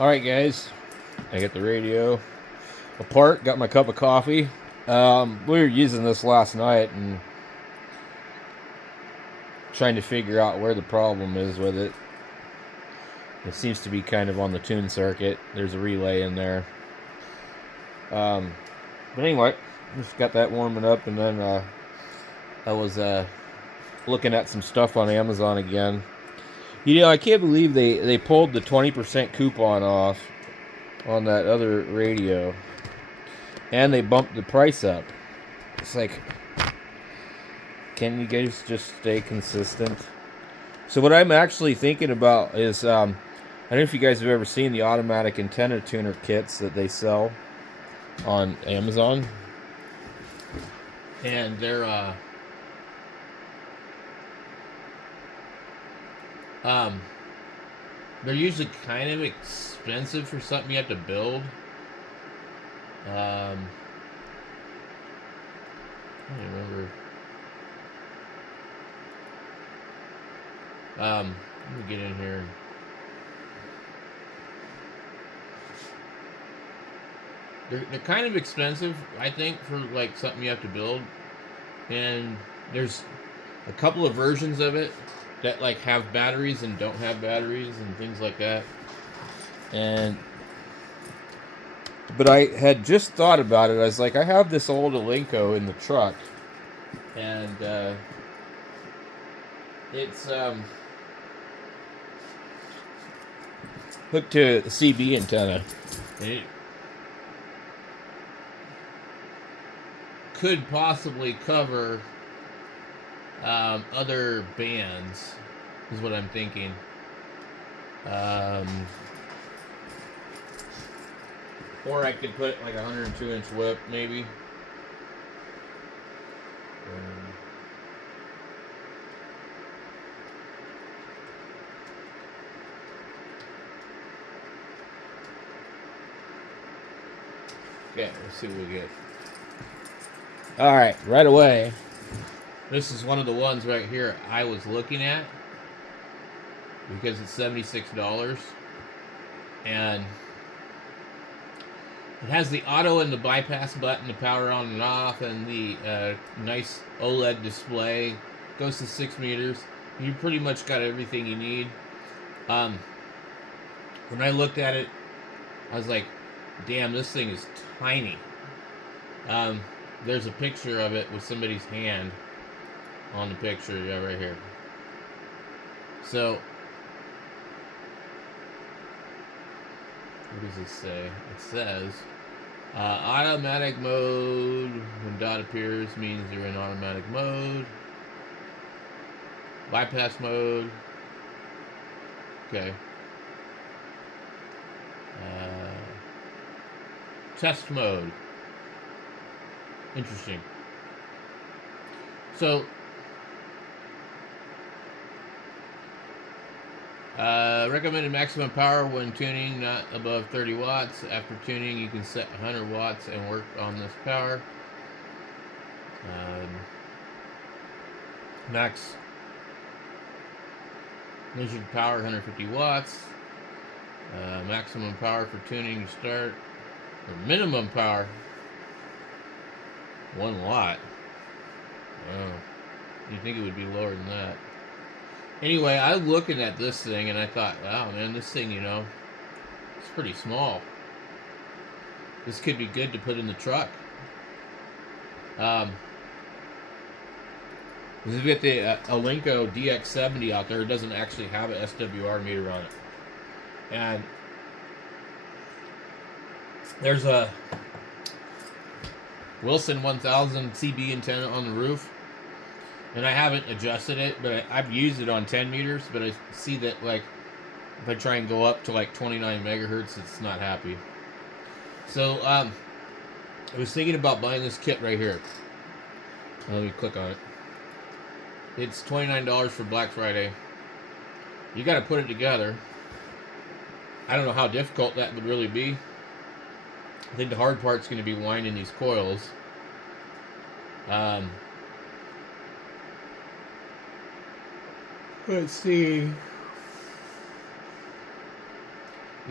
Alright guys, I got the radio apart, got my cup of coffee. We were using this last night and trying to figure out where the problem is with it. It seems to be kind of on the tune circuit. There's a relay in there. But anyway, just got that warming up, and then I was looking at some stuff on Amazon again. You know, I can't believe they pulled the 20% coupon off on that other radio, and they bumped the price up. It's like, can you guys just stay consistent? So what I'm actually thinking about is, I don't know if you guys have ever seen the automatic antenna tuner kits that they sell on Amazon, and they're usually kind of expensive for something you have to build. I don't remember. Let me get in here. They're kind of expensive, I think, for like something you have to build. And there's a couple of versions of it that like have batteries and don't have batteries and things like that. But I had just thought about it. I was like, I have this old Elenco in the truck, and it's hooked to a CB antenna. And it could possibly cover other bands, is what I'm thinking. Or I could put like a 102-inch whip, maybe. Okay, let's see what we get. Alright, right away. This is one of the ones right here I was looking at, because it's $76. And it has the auto and the bypass button to power on and off, and the nice OLED display. Goes to 6 meters. You pretty much got everything you need. When I looked at it, I was like, damn, this thing is tiny. There's a picture of it with somebody's hand on the picture, yeah, right here. So, what does this say? It says, automatic mode, when dot appears, means you're in automatic mode. Bypass mode. Okay. Test mode. Interesting. So, recommended maximum power when tuning, not above 30 watts. After tuning, you can set 100 watts and work on this power. Max measured power 150 watts. Maximum power for tuning to start. Or minimum power 1 watt. Oh, you'd think it would be lower than that. Anyway, I was looking at this thing and I thought, wow, man, this thing, you know, it's pretty small. This could be good to put in the truck. We've got the Elenco DX70 out there. It doesn't actually have an SWR meter on it. And there's a Wilson 1000 CB antenna on the roof. And I haven't adjusted it, but I've used it on 10 meters, but I see that, like, if I try and go up to, like, 29 megahertz, it's not happy. So, I was thinking about buying this kit right here. Let me click on it. It's $29 for Black Friday. You got to put it together. I don't know how difficult that would really be. I think the hard part's going to be winding these coils. Let's see.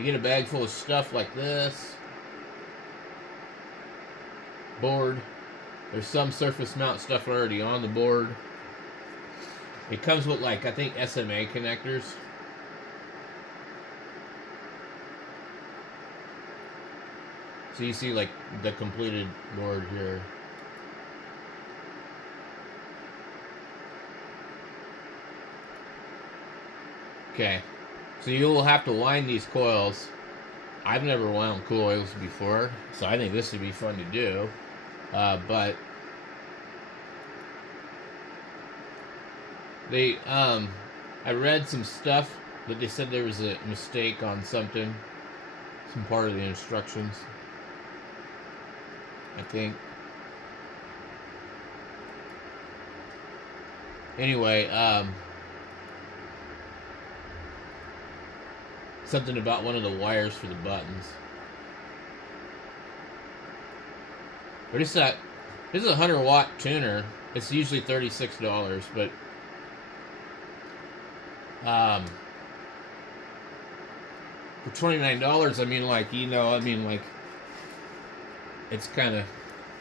You get a bag full of stuff like this. Board. There's some surface mount stuff already on the board. It comes with, like, I think SMA connectors. So you see, like, the completed board here. Okay. So you will have to line these coils. I've never wound coils before, so I think this would be fun to do. But they, I read some stuff that they said there was a mistake on something, some part of the instructions, I think. Anyway, something about one of the wires for the buttons. But it's that. This is a 100-watt tuner. It's usually $36, but for $29, I mean, like, it's kind of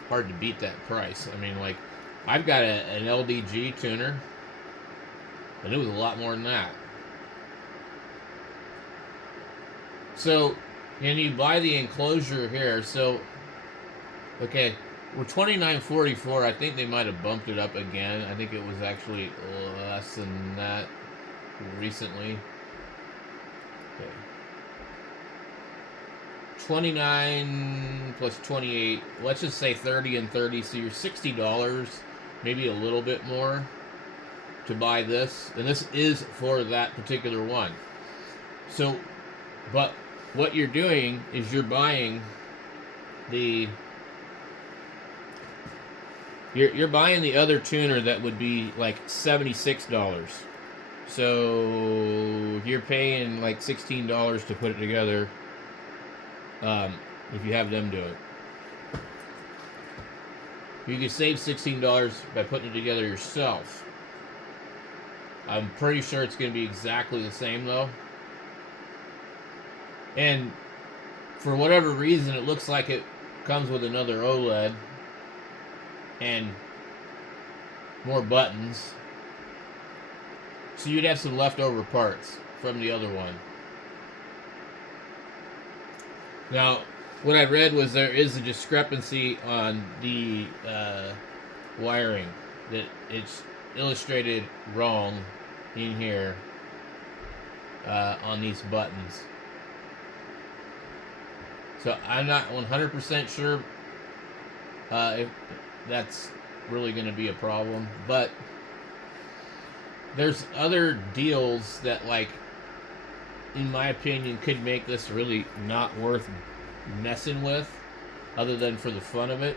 hard to beat that price. I mean, like, I've got an LDG tuner, and it was a lot more than that. So, and you buy the enclosure here. So, okay, we're $29.44. I think they might have bumped it up again. I think it was actually less than that recently. Okay. 29 plus 28. Let's just say 30 and 30. So you're $60, maybe a little bit more, to buy this. And this is for that particular one. So, but what you're doing is you're buying the you're buying the other tuner that would be like $76. So you're paying like $16 to put it together, if you have them do it. You can save $16 by putting it together yourself. I'm pretty sure it's going to be exactly the same though. And for whatever reason, it looks like it comes with another OLED and more buttons. So you'd have some leftover parts from the other one. Now, what I read was there is a discrepancy on the wiring. That it's illustrated wrong in here on these buttons. So I'm not 100% sure if that's really going to be a problem. But there's other deals that, like, in my opinion, could make this really not worth messing with, other than for the fun of it.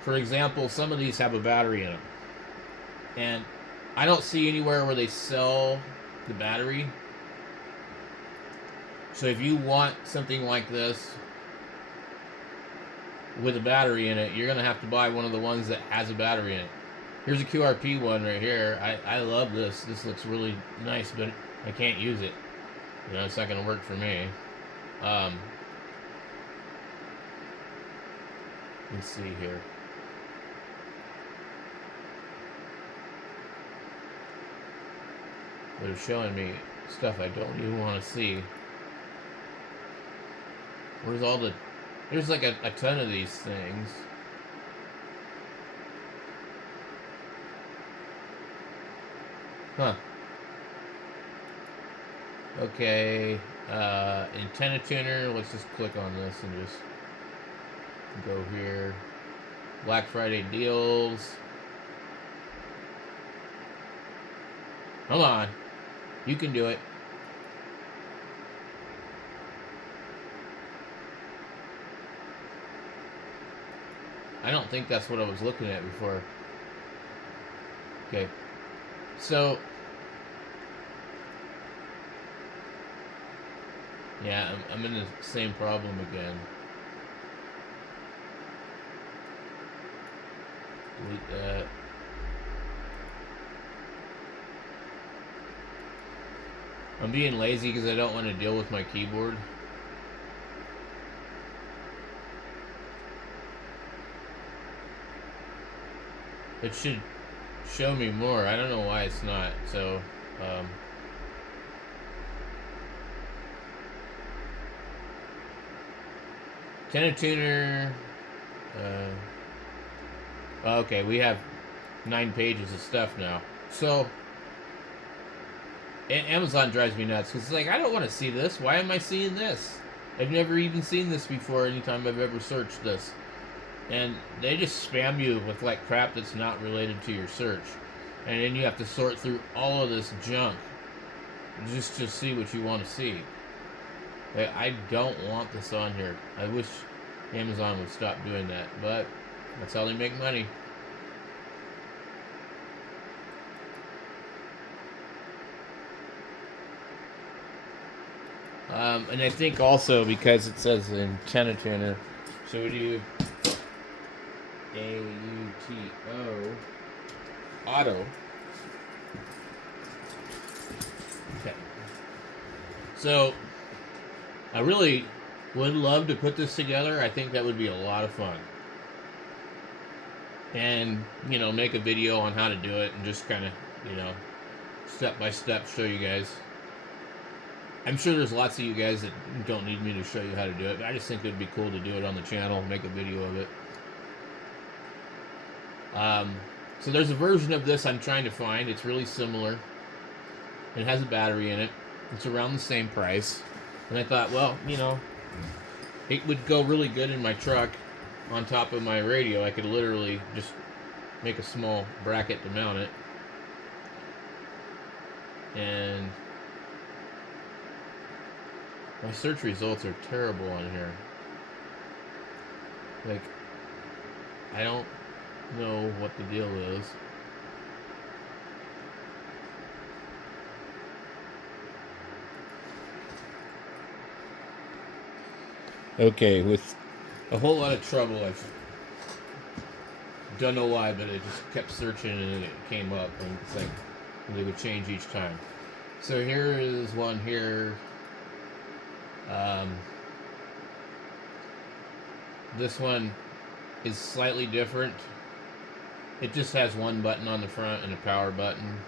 For example, some of these have a battery in them. And I don't see anywhere where they sell the battery. So if you want something like this with a battery in it, you're going to have to buy one of the ones that has a battery in it. Here's a QRP one right here. I love this. This looks really nice, but I can't use it. You know, it's not going to work for me. Let's see here. They're showing me stuff I don't even want to see. Where's all the... There's like a ton of these things. Huh. Okay. Antenna tuner. Let's just click on this and just go here. Black Friday deals. Come on. You can do it. I don't think that's what I was looking at before. Okay. So, yeah, I'm in the same problem again. Delete that. I'm being lazy because I don't want to deal with my keyboard. It should show me more. I don't know why it's not. So, tenor tuner. Okay, we have 9 pages of stuff now. So, Amazon drives me nuts because it's like, I don't want to see this. Why am I seeing this? I've never even seen this before anytime I've ever searched this. And they just spam you with like crap that's not related to your search. And then you have to sort through all of this junk just to see what you want to see. I don't want this on here. I wish Amazon would stop doing that, but that's how they make money. And I think also because it says in tenor tuner, so we do AUTO auto. Okay. So I really would love to put this together. I think that would be a lot of fun. And, you know, make a video on how to do it and just kind of, you know, step by step show you guys. I'm sure there's lots of you guys that don't need me to show you how to do it, but I just think it would be cool to do it on the channel, make a video of it. So there's a version of this I'm trying to find. It's really similar. It has a battery in it. It's around the same price. And I thought, well, you know, it would go really good in my truck on top of my radio. I could literally just make a small bracket to mount it. And my search results are terrible on here. Like, I don't know what the deal is. Okay, with a whole lot of trouble, I don't know why, but I just kept searching and it came up, and it's like they would change each time. So here is one here. This one is slightly different. It just has one button on the front and a power button.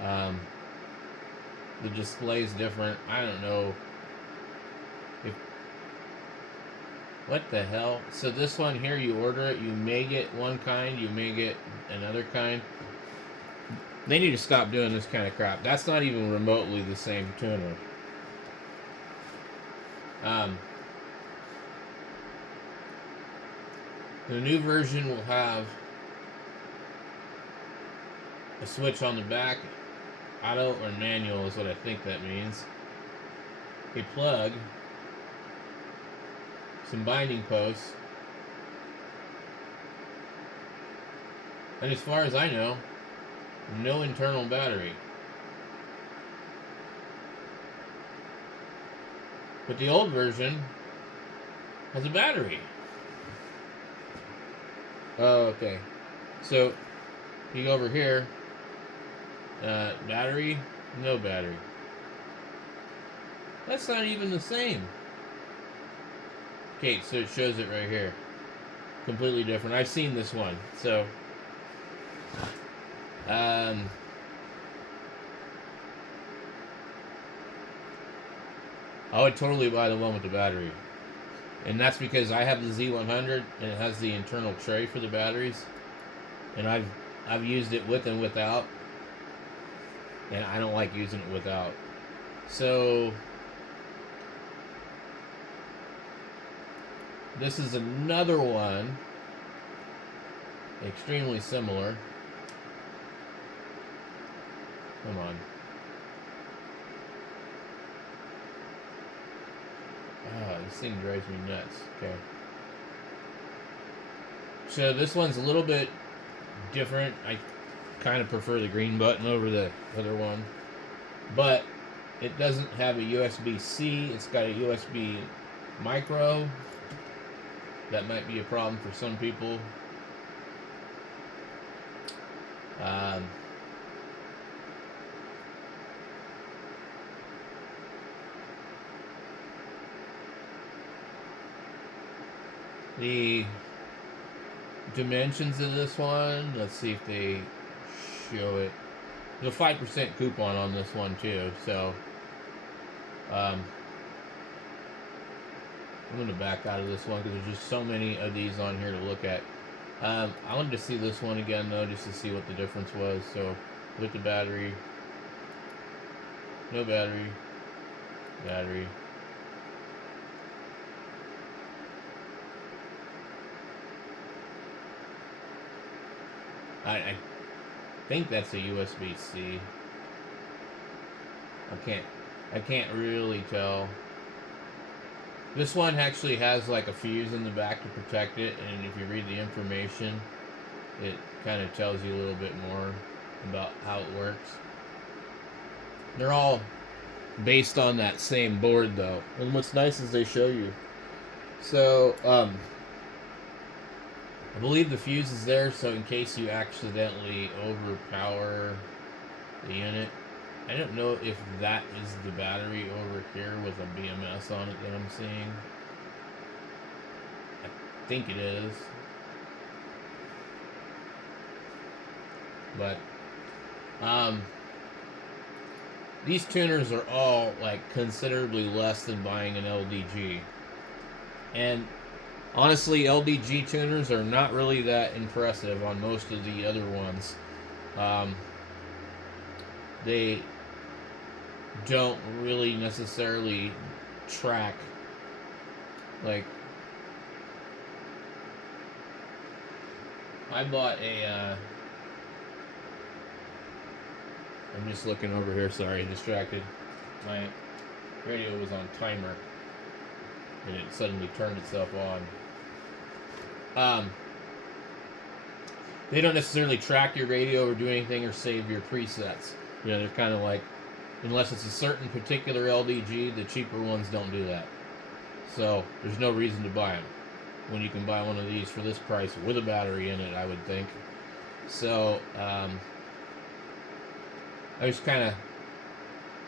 The display is different. I don't know if... What the hell? So this one here, you order it, you may get one kind, you may get another kind. They need to stop doing this kind of crap. That's not even remotely the same tuner. The new version will have a switch on the back. Auto or manual is what I think that means. A plug. Some binding posts. And as far as I know, no internal battery. But the old version has a battery. Oh, okay. So, you go over here. Battery, no battery. That's not even the same. Okay, so it shows it right here. Completely different. I've seen this one. So, I would totally buy the one with the battery. And that's because I have the Z100 and it has the internal tray for the batteries. And I've used it with and without. And I don't like using it without. So this is another one. Extremely similar. Come on. This thing drives me nuts. Okay. So this one's a little bit different. I kind of prefer the green button over the other one. But it doesn't have a USB-C. It's got a USB micro. That might be a problem for some people. The dimensions of this one, let's see if they show it. There's a 5% coupon on this one too, so I'm going to back out of this one because there's just so many of these on here to look at. I wanted to see this one again though, just to see what the difference was. So with the battery, no battery, battery. I think that's a USB-C. I can't really tell. This one actually has like a fuse in the back to protect it, and if you read the information, it kind of tells you a little bit more about how it works. They're all based on that same board though, and what's nice is they show you. So I believe the fuse is there, so in case you accidentally overpower the unit. I don't know if that is the battery over here with a BMS on it that I'm seeing. I think it is. But these tuners are all like considerably less than buying an LDG. And honestly, LDG tuners are not really that impressive on most of the other ones. They don't really necessarily track like I bought a I'm just looking over here, sorry, distracted. My radio was on timer and it suddenly turned itself on. They don't necessarily track your radio or do anything or save your presets. You know, they're kind of like, unless it's a certain particular LDG, the cheaper ones don't do that. So there's no reason to buy them when you can buy one of these for this price with a battery in it, I would think. So I was kind of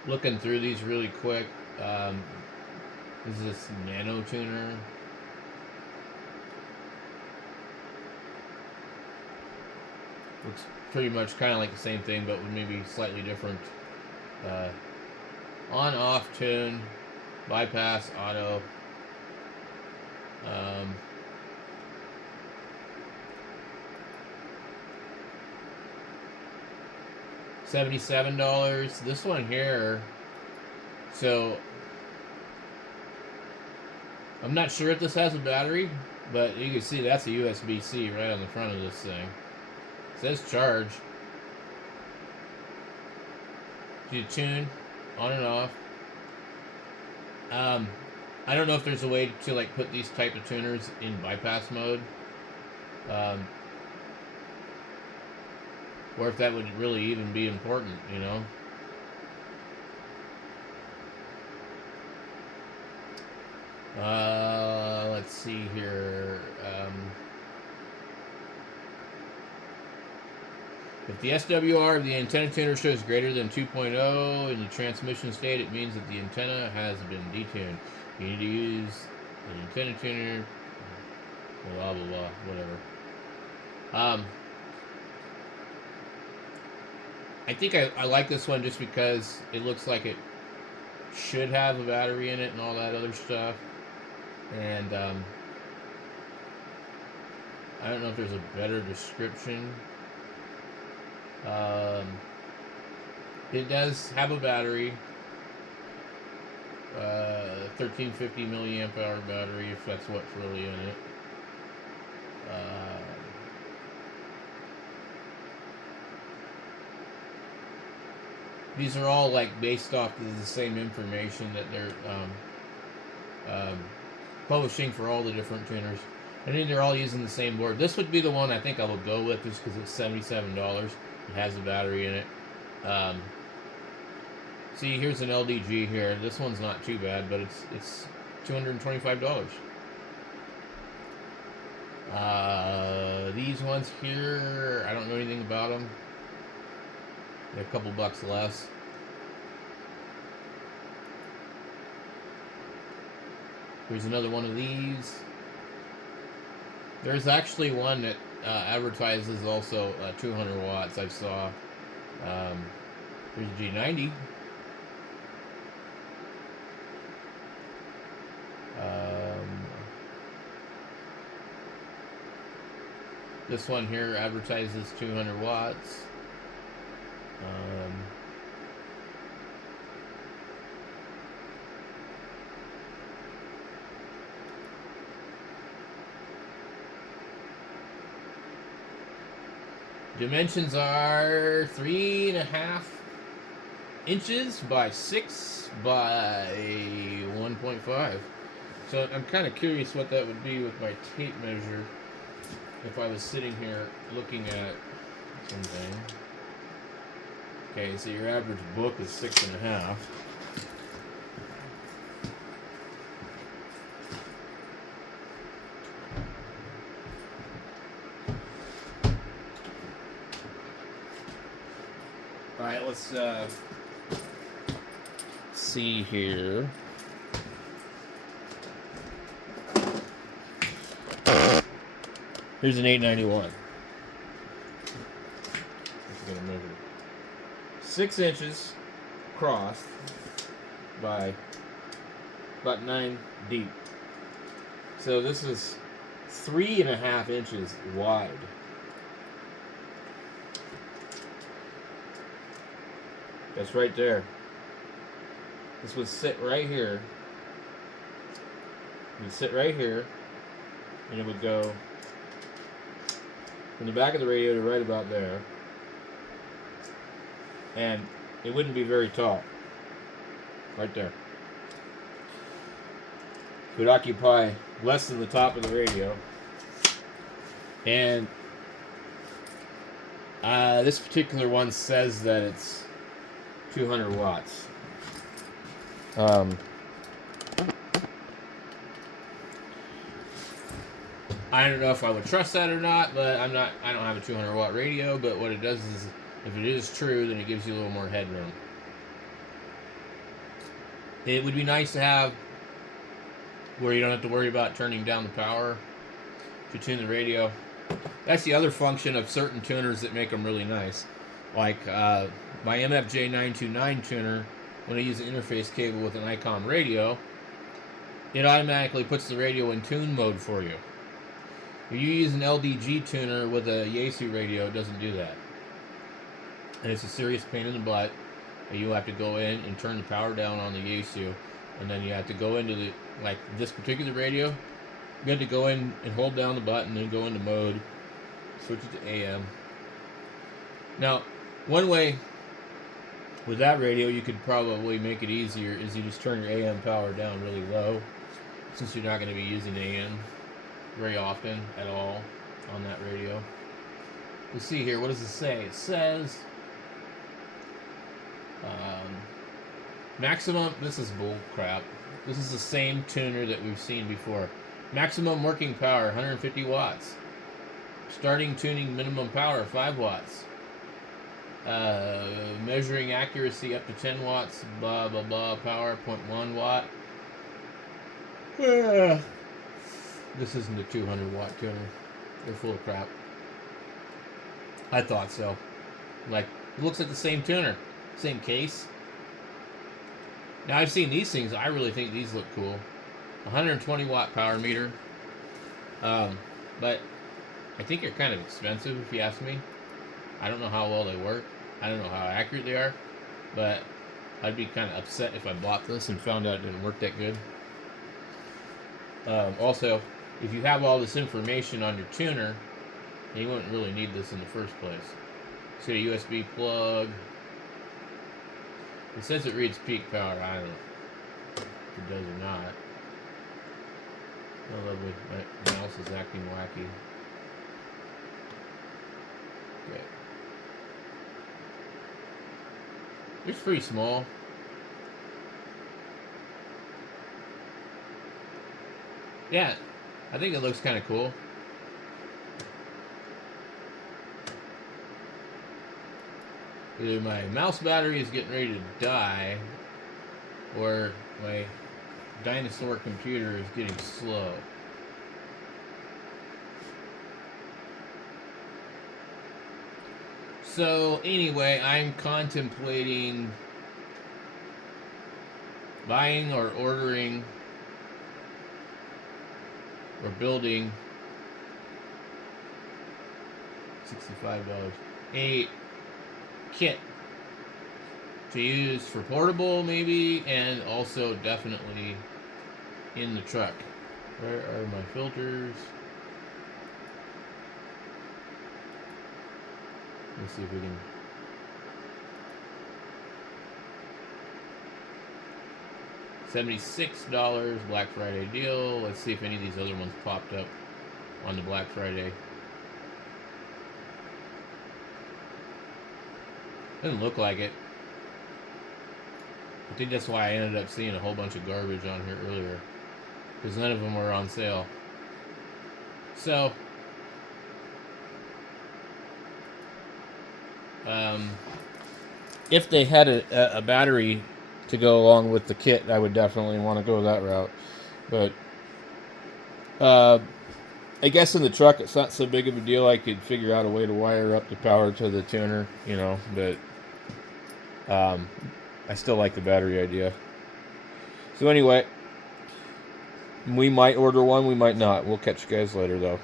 looking through these really quick. This is this nano tuner. Looks pretty much kind of like the same thing, but with maybe slightly different on-off tune, bypass, auto. $77. This one here, so I'm not sure if this has a battery, but you can see that's a USB-C right on the front of this thing. It says charge. Do you tune on and off? I don't know if there's a way to like put these type of tuners in bypass mode, or if that would really even be important, you know. Let's see here. If the SWR of the antenna tuner shows greater than 2.0 in the transmission state, it means that the antenna has been detuned. You need to use the antenna tuner, blah, blah, blah, whatever. I think I like this one just because it looks like it should have a battery in it and all that other stuff. And I don't know if there's a better description. It does have a battery, 1350 milliamp hour battery, if that's what's really in it. These are all like based off of the same information that they're publishing for all the different tuners. I think they're all using the same board. This would be the one I think I will go with just because it's $77. It has a battery in it. See, here's an LDG here. This one's not too bad, but it's $225. These ones here, I don't know anything about them. They're a couple bucks less. Here's another one of these. There's actually one that advertises also 200 watts. I saw. Here's a G90. This one here advertises 200 watts. Dimensions are 3.5 inches by 6 by 1.5. So I'm kind of curious what that would be with my tape measure if I was sitting here looking at something. Okay, so your average book is 6.5. All right, let's see here. Here's an 891. I'm gonna measure 6 inches across by about 9 deep. So this is 3.5 inches wide. That's right there. This would sit right here. It would sit right here, and it would go from the back of the radio to right about there. And it wouldn't be very tall. Right there. It would occupy less than the top of the radio. And this particular one says that it's 200 watts. I don't know if I would trust that or not, but I don't have a 200 watt radio, but what it does is, if it is true, then it gives you a little more headroom. It would be nice to have where you don't have to worry about turning down the power to tune the radio. That's the other function of certain tuners that make them really nice. Like my MFJ929 tuner, when I use an interface cable with an ICOM radio, it automatically puts the radio in tune mode for you. If you use an LDG tuner with a Yaesu radio, it doesn't do that. And it's a serious pain in the butt. And you have to go in and turn the power down on the Yaesu. And then you have to go into like this particular radio, you have to go in and hold down the button and go into mode, switch it to AM. Now, one way with that radio you could probably make it easier is you just turn your AM power down really low, since you're not going to be using AM very often at all on that radio. Let's see here, what does it say? It says maximum, this is bull crap. This is the same tuner that we've seen before. Maximum working power 150 watts. Starting tuning minimum power 5 watts. Measuring accuracy up to 10 watts, blah blah blah, power 0.1 watt. This isn't a 200 watt tuner. They're full of crap. I thought so. Like, it looks like the same tuner, same case. Now, I've seen these things. I really think these look cool. 120 watt power meter. But I think they're kind of expensive, if you ask me. I don't know how well they work. I don't know how accurate they are. But I'd be kind of upset if I bought this and found out it didn't work that good. Also, if you have all this information on your tuner, you wouldn't really need this in the first place. So a USB plug. It says it reads peak power. I don't know if it does or not. Oh, lovely. My mouse is acting wacky. Okay. It's pretty small. Yeah, I think it looks kind of cool. Either my mouse battery is getting ready to die, or my dinosaur computer is getting slow. So anyway, I'm contemplating buying or ordering or building $65 a kit to use for portable maybe, and also definitely in the truck. Where are my filters? Let's see if we can. $76 Black Friday deal. Let's see if any of these other ones popped up on the Black Friday. Doesn't look like it. I think that's why I ended up seeing a whole bunch of garbage on here earlier, because none of them were on sale. So, if they had a battery to go along with the kit, I would definitely want to go that route. But I guess in the truck, it's not so big of a deal. I could figure out a way to wire up the power to the tuner, you know. But I still like the battery idea. So anyway, we might order one, we might not. We'll catch you guys later, though.